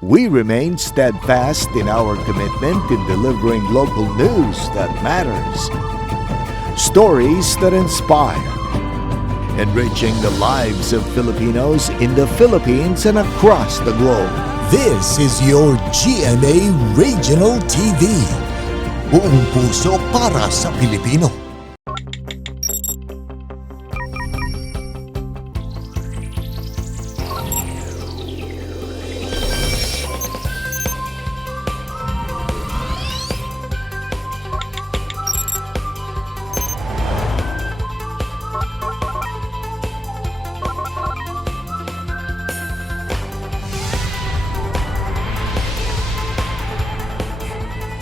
We remain steadfast in our commitment in delivering local news that matters, stories that inspire, enriching the lives of Filipinos in the Philippines and across the globe. This is your GMA Regional TV. Buong puso para sa Pilipino.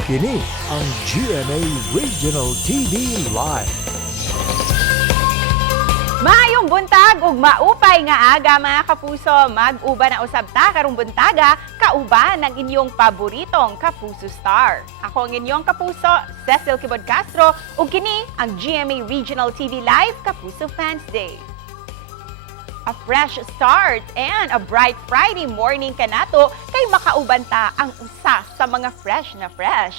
Kini ang GMA Regional TV Live. Maayong buntag ug maupay nga aga mga kapuso, mag-uba na usab ta karong buntaga kauban ng inyong paboritong Kapuso Star. Ako ang inyong kapuso, Cecil Kibod Castro, ug kini ang GMA Regional TV Live Kapuso Fans Day. A fresh start and a bright Friday morning kanato kay makauban ta ang usa sa mga fresh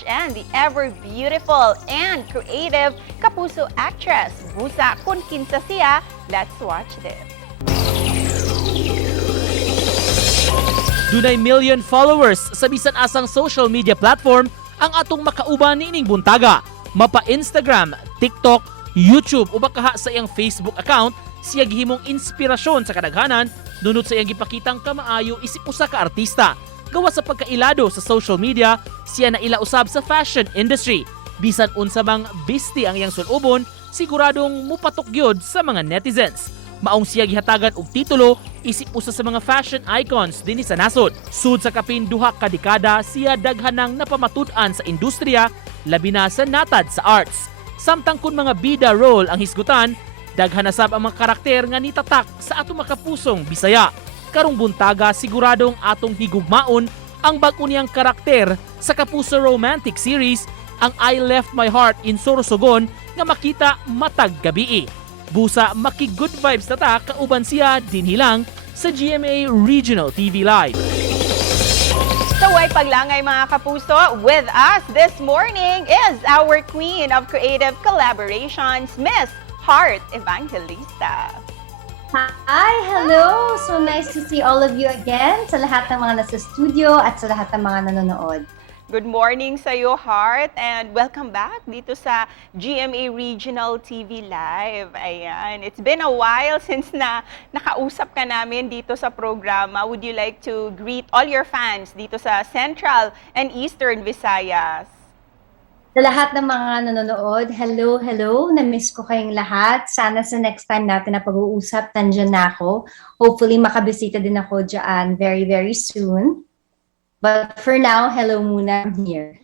and the ever beautiful and creative Kapuso Actress. Busa kun kinsa siya, let's watch this. Dunay million followers sa bisan asang social media platform ang atong makauban niining buntaga. Mapa Instagram, TikTok, YouTube o baka sa iyang Facebook account, siya gihimong inspirasyon sa kadaghanan nunod sa iyang gipakitang kamaayo isip usa ka artista. Gawa sa pagkailado sa social media, siya na ila usab sa fashion industry. Bisan unsa bang bisti ang iyang sulubon, siguradong mupatok gyud sa mga netizens. Maong siya gihatagan og titulo isip usa sa mga fashion icons dinhi sa nasod. Sud sa kapin duha ka dekada, siya daghanang napamatud-an sa industriya, labi na sa natad sa arts. Samtang kun mga bida role ang hisgutan, daghan na sab ang mga karakter nga nitatak sa atong makapusong Bisaya. Karong buntaga siguradong atong higugmaon ang bag-o niyang karakter sa Kapuso romantic series, ang I Left My Heart in Sorsogon nga makita matag gabii. Busa maki-good vibes na ta kauban siya dinhi lang sa GMA Regional TV Live. Saway paglangay mga kapuso, with us this morning is our queen of creative collaborations, Miss Heart Evangelista. Hi! Hello! So nice to see all of you again sa lahat ng mga nasa studio at sa lahat ng mga nanonood. Good morning sa iyo, Heart, and welcome back dito sa GMA Regional TV Live. Ayan, it's been a while since na nakausap ka namin dito sa programa. Would you like to greet all your fans dito sa Central and Eastern Visayas? Sa lahat ng mga nanonood, hello, hello. Na-miss ko kayong lahat. Sana sa next time natin na pag-uusap, nandyan na ako. Hopefully, makabisita din ako dyan very, very soon. But for now, hello muna, I'm here.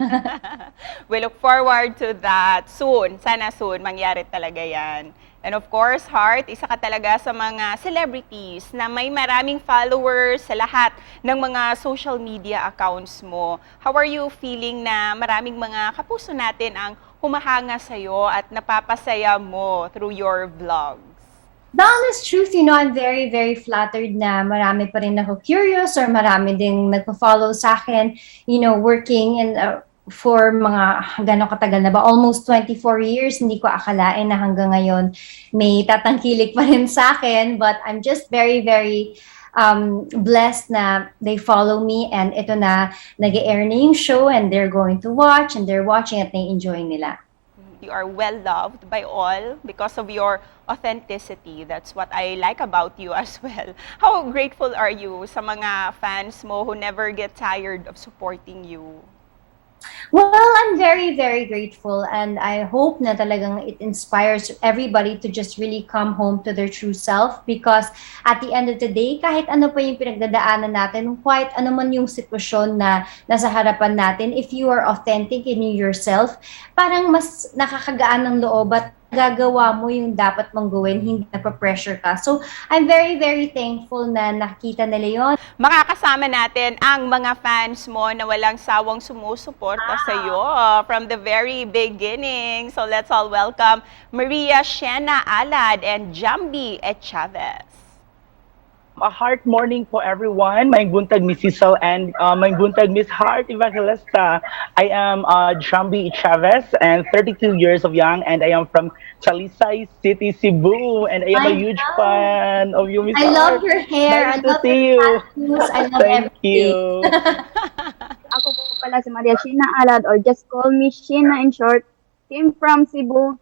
We look forward to that soon. Sana soon, mangyari talaga yan. And of course, Heart, isa ka talaga sa mga celebrities na may maraming followers sa lahat ng mga social media accounts mo. How are you feeling na maraming mga kapuso natin ang humahanga sa'yo at napapasaya mo through your vlogs? The honest truth, I'm very, very flattered na marami pa rin ako curious or marami ding nagpa-follow sa akin, working in for mga gano'ng katagal na ba? Almost 24 years, hindi ko akalain na hanggang ngayon may tatangkilik pa rin sa akin. But I'm just very, very blessed na they follow me and ito na nag-air na yung show and they're going to watch and they're watching at na-enjoy nila. You are well loved by all because of your authenticity. That's what I like about you as well. How grateful are you sa mga fans mo who never get tired of supporting you? Well, I'm very, very grateful and I hope na talagang it inspires everybody to just really come home to their true self because at the end of the day, kahit ano pa yung pinagdadaanan natin, kahit ano man yung sitwasyon na nasa harapan natin, if you are authentic in yourself, parang mas nakakagaan ng loob at gagawa mo yung dapat mong gawin, hindi napapressure ka. So, I'm very, very thankful na nakita nila yun. Makakasama natin ang mga fans mo na walang sawang sumusuporta sa iyo from the very beginning. So, let's all welcome Maria Shena Alad and Jambi Chavez. A heart morning po everyone. May buntag Miss Cecil and may buntag Miss Heart Evangelista. I am Jambi Chavez and 32 years of young and I am from Talisay City, Cebu and I am a My huge God. fan of you, Miss I love Heart. your hair. I Nice to love your see you. tattoos. I love Thank everything. you. Ako po pala si Maria Sheena Alad or just call me Sheena in short. Came from Cebu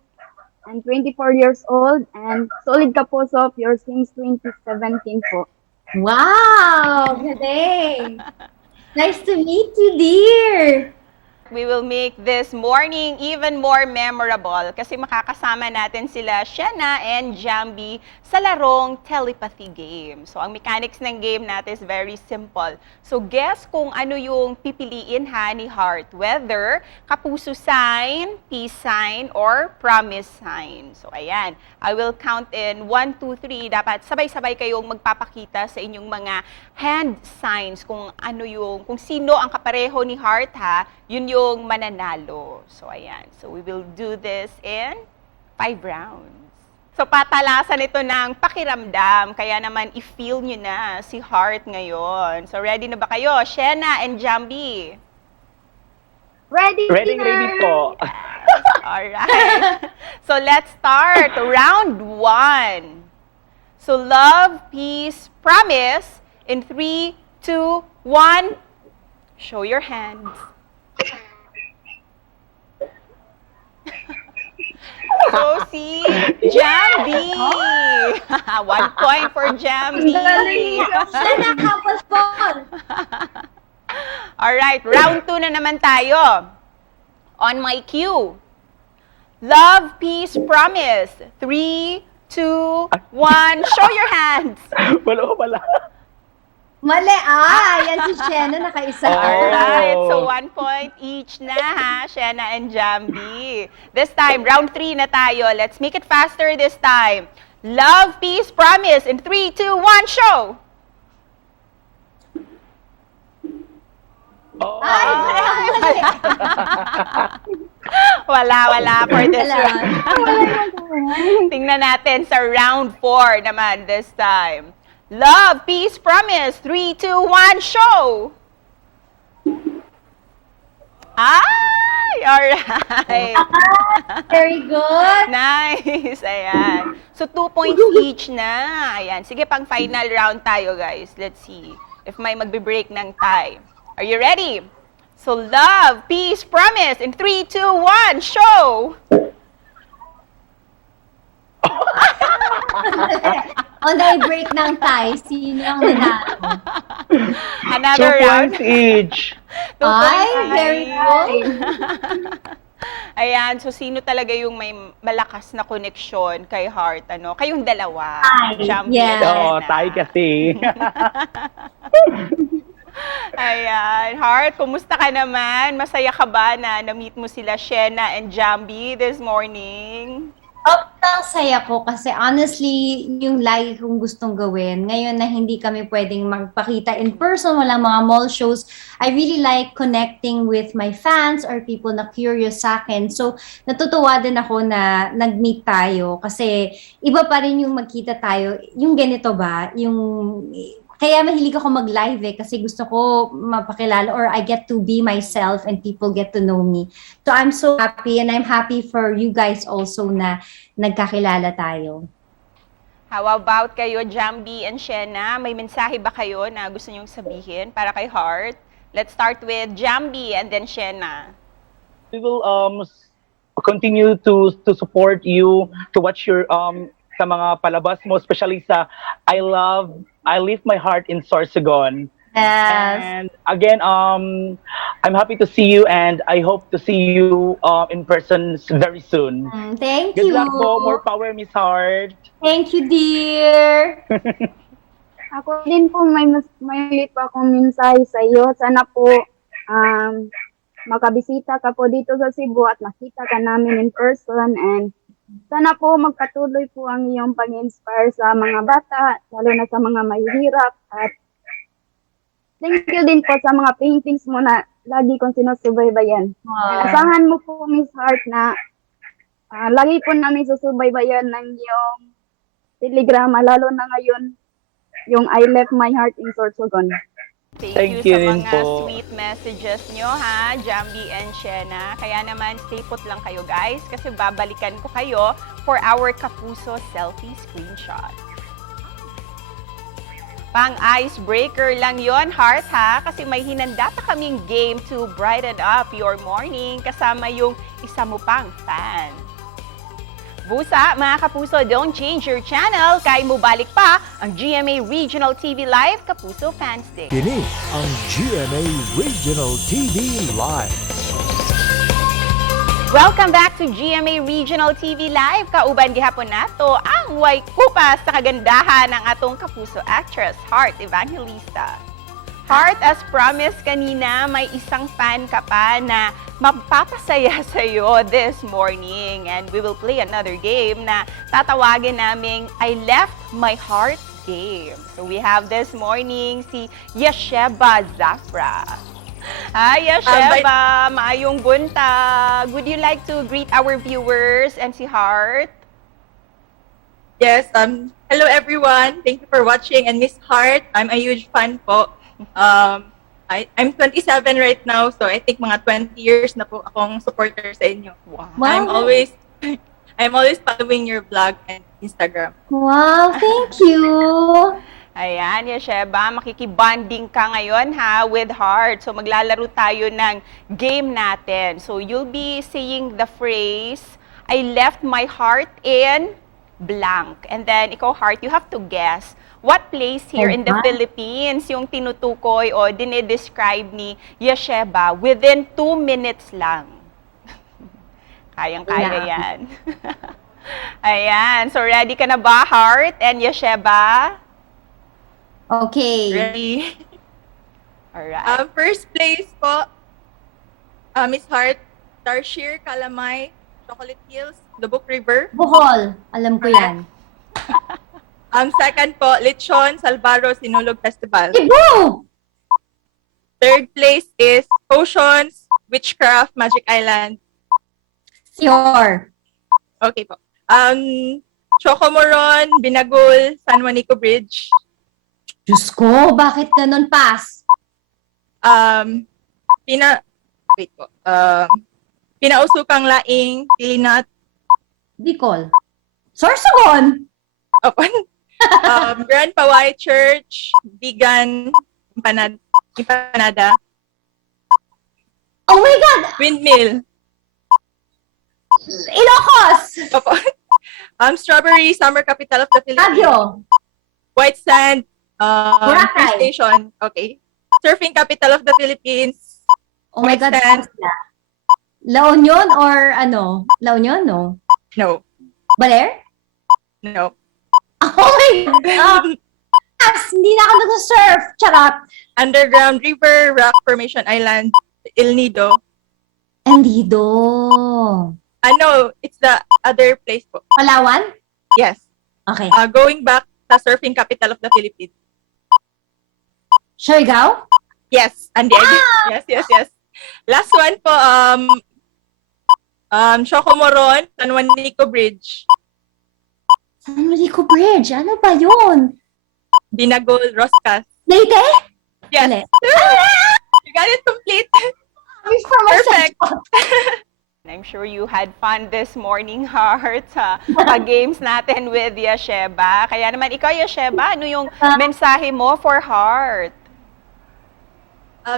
and 24 years old and solid Kapuso pure since 2017 po. Wow! Galing! Nice to meet you, dear! We will make this morning even more memorable kasi makakasama natin sila Shena and Jambi sa larong telepathy game. So, ang mechanics ng game natin is very simple. So, guess kung ano yung pipiliin ha ni Heart. Whether kapuso sign, peace sign, or promise sign. So, ayan. I will count in 1, 2, 3. Dapat sabay-sabay kayong magpapakita sa inyong mga hand signs kung ano yung, kung sino ang kapareho ni Heart ha, yun yung mananalo. So, ayan. So, we will do this in 5 rounds. So, patalasan ito ng pakiramdam. Kaya naman, i-feel nyo na si Heart ngayon. So, ready na ba kayo? Shena and Jambi. Ready, Ready, winner! ready po. Alright. So, let's start. Round 1. So, love, peace, promise. In 3, 2, 1. Show your hands. So, si Jambi. 1 point for Jambi. Shana, couple ball! Alright, round 2 na naman tayo. On my cue. Love, peace, promise. 3, 2, 1. Show your hands. Wala. Mali, yan si Shana, nakaisa. Alright, so Oh. 1 point each na ha, Shena and Jambi. This time, round 3 na tayo. Let's make it faster this time. Love, peace, promise. In 3, 2, 1, show! Oh. Ay, mali. Wala for this Wala. round. Tingnan natin sa round 4 naman this time. Love, peace, promise. 3, 2, 1, show! Ay! Alright. Very good. Nice. Ayan. So, 2 points each na. Ayan. Sige, pang final round tayo, guys. Let's see if may magbe-break ng tie. Are you ready? So, love, peace, promise. In 3, 2, 1, show! On the break ng tie, sino ang nanalo? Another 2 round. points each. 2 Ay, points very each. good. Ayan, so sino talaga yung may malakas na koneksyon kay Heart? Ano? Kayong dalawa. Ay, Jambi yes. and Oo, Shena. tayo kasi. Ayan, Heart, kumusta ka naman? Masaya ka ba na na-meet mo sila Shena and Jambi this morning? Ang saya ko kasi honestly, yung lagi kong gustong gawin, ngayon na hindi kami pwedeng magpakita in person, walang mga mall shows, I really like connecting with my fans or people na curious sa akin. So, natutuwa din ako na nag-meet tayo kasi iba pa rin yung magkita tayo. Yung ganito ba, yung kaya mahilig ako mag-live kasi gusto ko mapakilala or I get to be myself and people get to know me. So I'm so happy and I'm happy for you guys also na nagkakilala tayo. How about kayo, Jambi and Shena? May mensahe ba kayo na gusto nyong sabihin para kay Heart? Let's start with Jambi and then Shena. We will continue to support you, to watch your sa mga palabas mo, especially sa I Lift My Heart in Sorsogon. Yes. And again, I'm happy to see you and I hope to see you in person very soon. Thank Good you. luck po. More power, Miss Heart. Thank you, dear. Ako din po, may ulit pa akong mensahe sa iyo. Sana po makabisita ka po dito sa Cebu at makita ka namin in person and sana po magpatuloy po ang iyong pag-inspire sa mga bata, lalo na sa mga mahihirap. At thank you din po sa mga paintings mo na lagi kong sinusubaybayan. And asahan mo po, Miss Heart, na lagi po namin susubaybayan ng iyong telegrama, lalo na ngayon yung I left my heart in Sorsogon. Thank Thank you you sa rin mga po. sweet messages nyo ha, Jambi and Shena. Kaya naman, stay put lang kayo guys kasi babalikan ko kayo for our Kapuso selfie screenshot. Pang icebreaker lang yon, Heart ha, kasi may hinanda pa kaming game to brighten up your morning kasama yung isa mo pang fan. Busa, mga Kapuso, don't change your channel kay mubalik pa ang GMA Regional TV Live Kapuso Fans Day. Kini ang GMA Regional TV Live. Welcome back to GMA Regional TV Live. Kauban gihapon nato ang way kupas sa kagandahan ng atong Kapuso Actress Heart Evangelista. Heart, as promised kanina, may isang fan ka pa na magpapasaya sa'yo this morning. And we will play another game na tatawagin naming I Left My Heart game. So we have this morning si Yasheba Zafra. Hi, Yasheba! Maayong buntag! Would you like to greet our viewers and si Heart? Yes, hello everyone. Thank you for watching. And Miss Heart, I'm a huge fan po. I'm 27 right now, so I think mga 20 years na po akong supporter sa inyo. Wow. I'm always following your vlog and Instagram. Wow, thank you. Ayan, Yasheba, makikibanding ka ngayon ha with Heart. So maglalaro tayo ng game natin. So you'll be saying the phrase, I left my heart in blank. And then ikaw, Heart, you have to guess what place here in the Philippines yung tinutukoy o dinidescribe ni Yasheba within 2 minutes lang. Kayang-kaya yan. Ayan. So ready ka na ba, Heart and Yasheba? Okay. Ready? Alright. First place po, Miss Heart, Tarshir, Kalamay, Chocolate Hills, Lubuk River. Bohol. Alam ko yan. Second po, Lechon, Salvaro, Sinulog Festival. Cebu! Third place is Oceans, Witchcraft, Magic Island. Sure. Okay po. Chocomoron, Binagul, San Juanico Bridge. Diyos ko, bakit ganun pass? Pinausukang Laing, Tilinat. Bicol. Sorsogon! Open. Grand Paway Church, Bigan, Empanada, Oh my God! Windmill. Ilocos! Opo. Strawberry, Summer Capital of the Philippines. Baguio! White Sand, Boracay. Free Station. Okay. Surfing Capital of the Philippines. Oh my God, White Sand. pass na. La Union or ano? La Union, no? No. Baler? No. Oh my God! Pass! Hindi na ako nag-surf! Charot! Underground River, Rock Formation Island, El Nido. Andido. No, it's the other place po. Palawan? Yes. Okay. Going back sa surfing capital of the Philippines. Siargao? Yes, Andy. Yes. Last one po, Chocomoron, San Juanico Bridge. San Juanico Bridge? Ano ba yun? Binagol, Roscas. Leyte? Yes. Mali. You got it complete. Perfect. I'm sure you had fun this morning, Heart, sa pag-games natin with Yasheba. Kaya naman, ikaw, Yasheba, ano yung mensahe mo for Heart?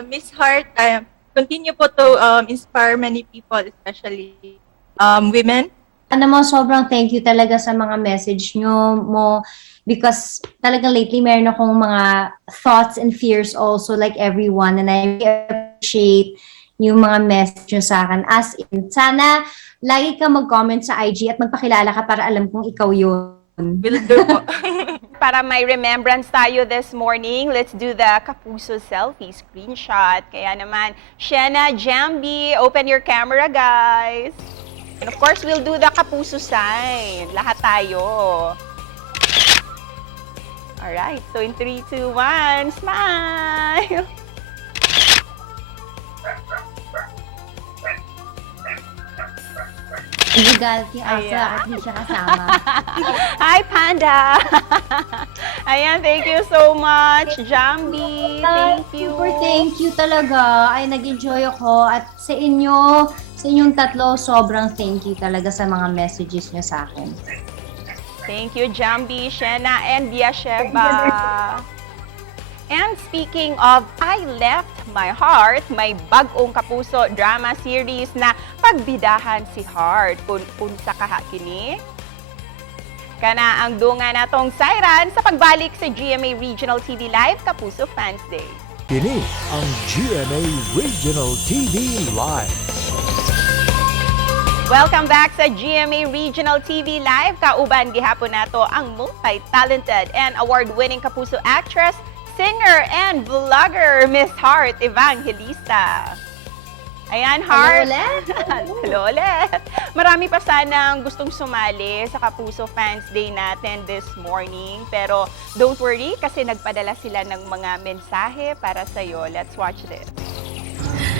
Miss Heart, continue po to inspire many people, especially women. Ano mo, sobrang thank you talaga sa mga message nyo mo because talagang lately meron akong mga thoughts and fears also like everyone and I appreciate yung mga message nyo sa akin. As in, sana lagi ka mag-comment sa IG at magpakilala ka para alam kong ikaw yun. Will do po. Para may remembrance tayo this morning, let's do the Kapuso selfie screenshot. Kaya naman, Shena, Jambi, open your camera, guys. And of course, we'll do the Kapuso sign. Lahat tayo. Alright, so in 3, 2, 1, smile! Illegal si Asa at di siya kasama. Hi, Panda! Ayan, thank you so much, Jambi. Thank you. Super thank you talaga. Ay, nag-enjoy ako. At sa inyong tatlo, sobrang thank you talaga sa mga messages nyo sa akin. Thank you, Jambi, Shena, and Biasheba. And speaking of I Left My Heart, may bagong Kapuso drama series na pagbidahan si Heart. Kung unsa kaha kini? Kana ang dunga natong sayran sa pagbalik sa GMA Regional TV Live Kapuso Fans Day. Kini ang GMA Regional TV Live. Welcome back sa GMA Regional TV Live. Kauban gihapon nato ang multi-talented and award-winning Kapuso actress, singer, and vlogger, Miss Heart Evangelista. Ayan, Heart. Hello ulit. Hello ulit. Marami pa sanang gustong sumali sa Kapuso Fans Day natin this morning. Pero don't worry kasi nagpadala sila ng mga mensahe para sa'yo. Let's watch this.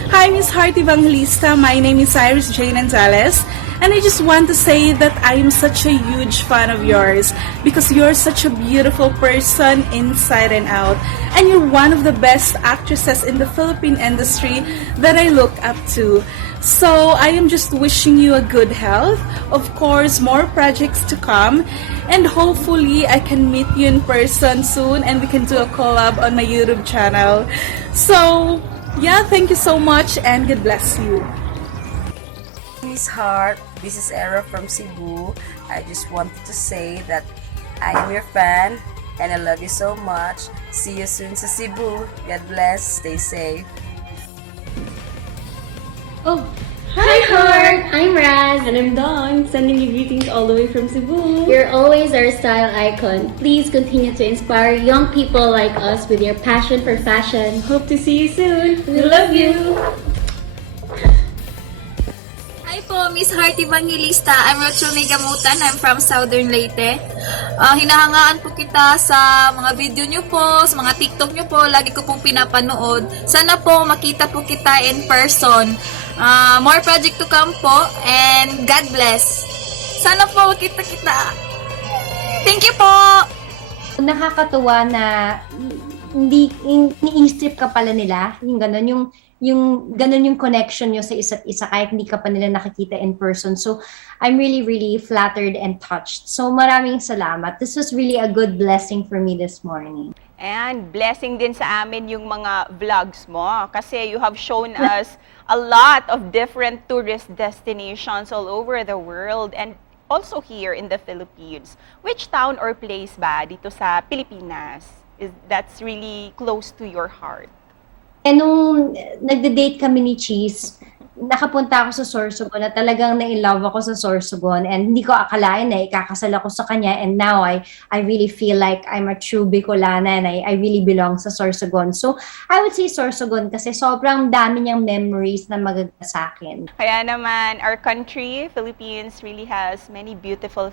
Hi, Miss Heart Evangelista. My name is Iris Jane Gonzalez, and I just want to say that I am such a huge fan of yours because you're such a beautiful person inside and out, and you're one of the best actresses in the Philippine industry that I look up to. So I am just wishing you a good health, of course, more projects to come, and hopefully I can meet you in person soon and we can do a collab on my YouTube channel. So yeah, thank you so much and God bless you. Miss Heart, this is Era from Cebu. I just wanted to say that I am your fan and I love you so much. See you soon sa Cebu. God bless. Stay safe. Oh, hi Heart! I'm Raz. And I'm Dawn, sending you greetings all the way from Cebu. You're always our style icon. Please continue to inspire young people like us with your passion for fashion. Hope to see you soon. We love you! Hi po, Miss Heart Evangelista. I'm Rachel Megamutan. I'm from Southern Leyte. Hinahangaan po kita sa mga video nyo po, sa mga TikTok nyo po. Lagi ko pong pinapanood. Sana po makita po kita in person. More project to come po and God bless. Sana po kita-kita. Thank you po! Nakakatuwa na hindi ini-strip ka pala nila, yung ganun yung connection nyo sa isa't isa kahit hindi ka pa nila nakikita in person. So I'm really, really flattered and touched. So maraming salamat. This was really a good blessing for me this morning. And blessing din sa amin yung mga vlogs mo kasi you have shown us a lot of different tourist destinations all over the world and also here in the Philippines. Which town or place ba dito sa Pilipinas that's really close to your heart? Nung nagde-date kami ni Cheese, nakapunta ako sa Sorsogon na talagang na-in-love ako sa Sorsogon and hindi ko akalain na ikakasal ako sa kanya and now I really feel like I'm a true Bicolana and I really belong sa Sorsogon. So I would say Sorsogon kasi sobrang dami niyang memories na magaganda sa akin. Kaya naman, our country, Philippines, really has many beautiful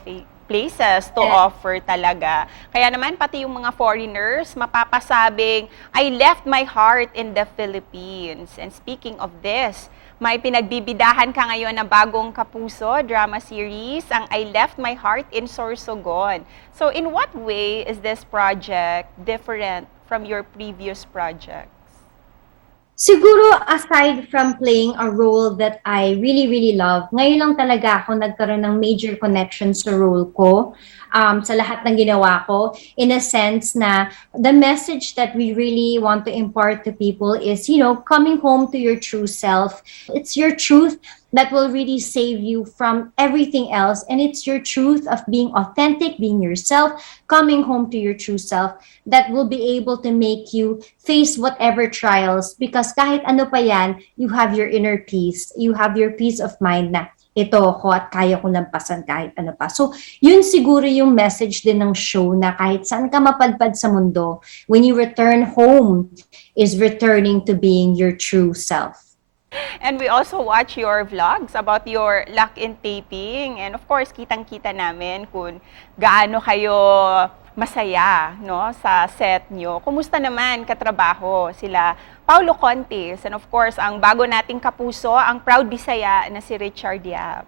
places to offer talaga. Kaya naman, pati yung mga foreigners, mapapasabing, I left my heart in the Philippines. And speaking of this, may pinagbibidahan ka ngayon na bagong Kapuso drama series, ang I Left My Heart in Sorsogon. So in what way is this project different from your previous projects? Siguro aside from playing a role that I really, really love, ngayon lang talaga ako nagkaroon ng major connection sa role ko, sa lahat ng ginawa ko, in a sense na the message that we really want to impart to people is, coming home to your true self. It's your truth that will really save you from everything else. And it's your truth of being authentic, being yourself, coming home to your true self that will be able to make you face whatever trials. Because kahit ano pa yan, you have your inner peace. You have your peace of mind na ito ako at kaya ko lampasan kahit ano pa. So, yun siguro yung message din ng show na kahit saan ka mapadpad sa mundo, when you return home, is returning to being your true self. And we also watch your vlogs about your lock-in taping. And of course, kitang-kita namin kung gaano kayo masaya sa set nyo. Kumusta naman katrabaho sila Paulo Contes? And of course, ang bago nating Kapuso, ang proud Bisaya na si Richard Yap.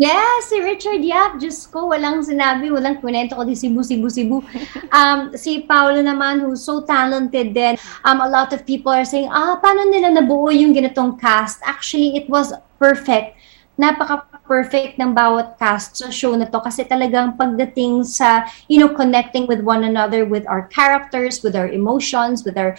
Yes, si Richard Yap, Diyos ko, walang sinabi, walang kwento ko di Cebu. Si Paolo naman, who's so talented din. A lot of people are saying, paano nila nabuo yung ganitong cast? Actually, it was perfect. Napaka-perfect ng bawat cast sa show na to kasi talagang pagdating sa, connecting with one another, with our characters, with our emotions, with our,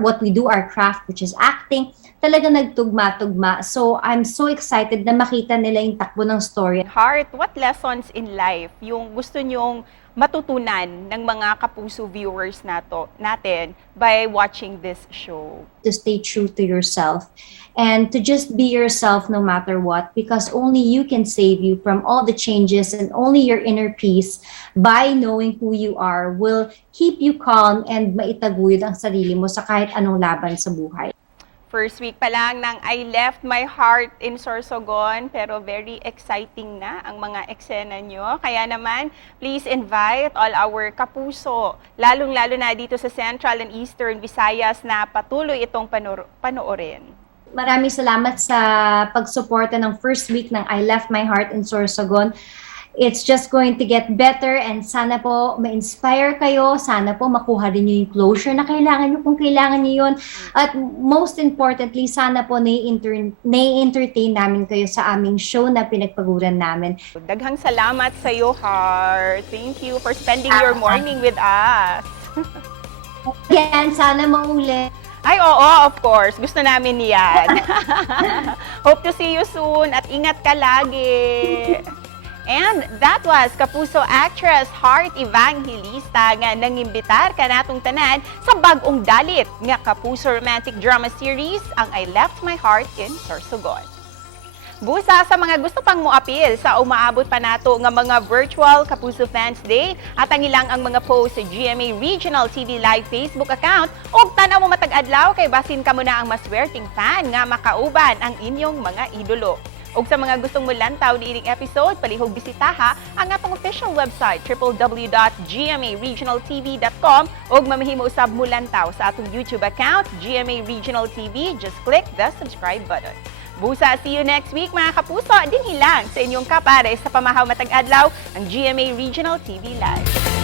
what we do, our craft, which is acting, talaga nagtugma-tugma. So, I'm so excited na makita nila yung takbo ng story. Heart, what lessons in life yung gusto nyong matutunan ng mga Kapuso viewers natin by watching this show? To stay true to yourself and to just be yourself no matter what, because only you can save you from all the changes, and only your inner peace by knowing who you are will keep you calm and maitaguyod ang sarili mo sa kahit anong laban sa buhay. First week pa lang ng I Left My Heart in Sorsogon, pero very exciting na ang mga eksena nyo. Kaya naman, please invite all our Kapuso, lalong-lalo na dito sa Central and Eastern Visayas na patuloy itong panoorin. Maraming salamat sa pagsuporta ng first week ng I Left My Heart in Sorsogon. It's just going to get better, and sana po ma-inspire kayo, sana po makuha din nyo yung closure na kailangan nyo kung kailangan nyo yun. At most importantly, sana po nai-entertain namin kayo sa aming show na pinagpaguran namin. Daghang salamat sa iyo, Heart. Thank you for spending your morning with us. Again, sana maulit. Ay, oo, of course. Gusto namin yan. Hope to see you soon at ingat ka lagi. And that was Kapuso Actress Heart Evangelista nga nangimbitar ka natong tanan sa bag-ong dalit nga Kapuso romantic drama series ang I Left My Heart in Sorsogon. Busa sa mga gusto pang muapil sa umaabot pa nato nga mga virtual Kapuso Fans Day at ang ilang ang mga post sa GMA Regional TV Live Facebook account ug tan-aw mo matag adlaw kay basin kamo na ang maswerteng fan nga makauban ang inyong mga idolo. Ug sa mga gustong mulantaw niining episode, palihog bisitaha ang atong official website www.gmaregionaltv.com ug mamahimo usab mulantaw sa atong YouTube account GMA Regional TV. Just click the subscribe button. Busa, see you next week mga Kapuso. Dinhi lang sa inyong kapare sa pamahaw matag adlaw ang GMA Regional TV Live.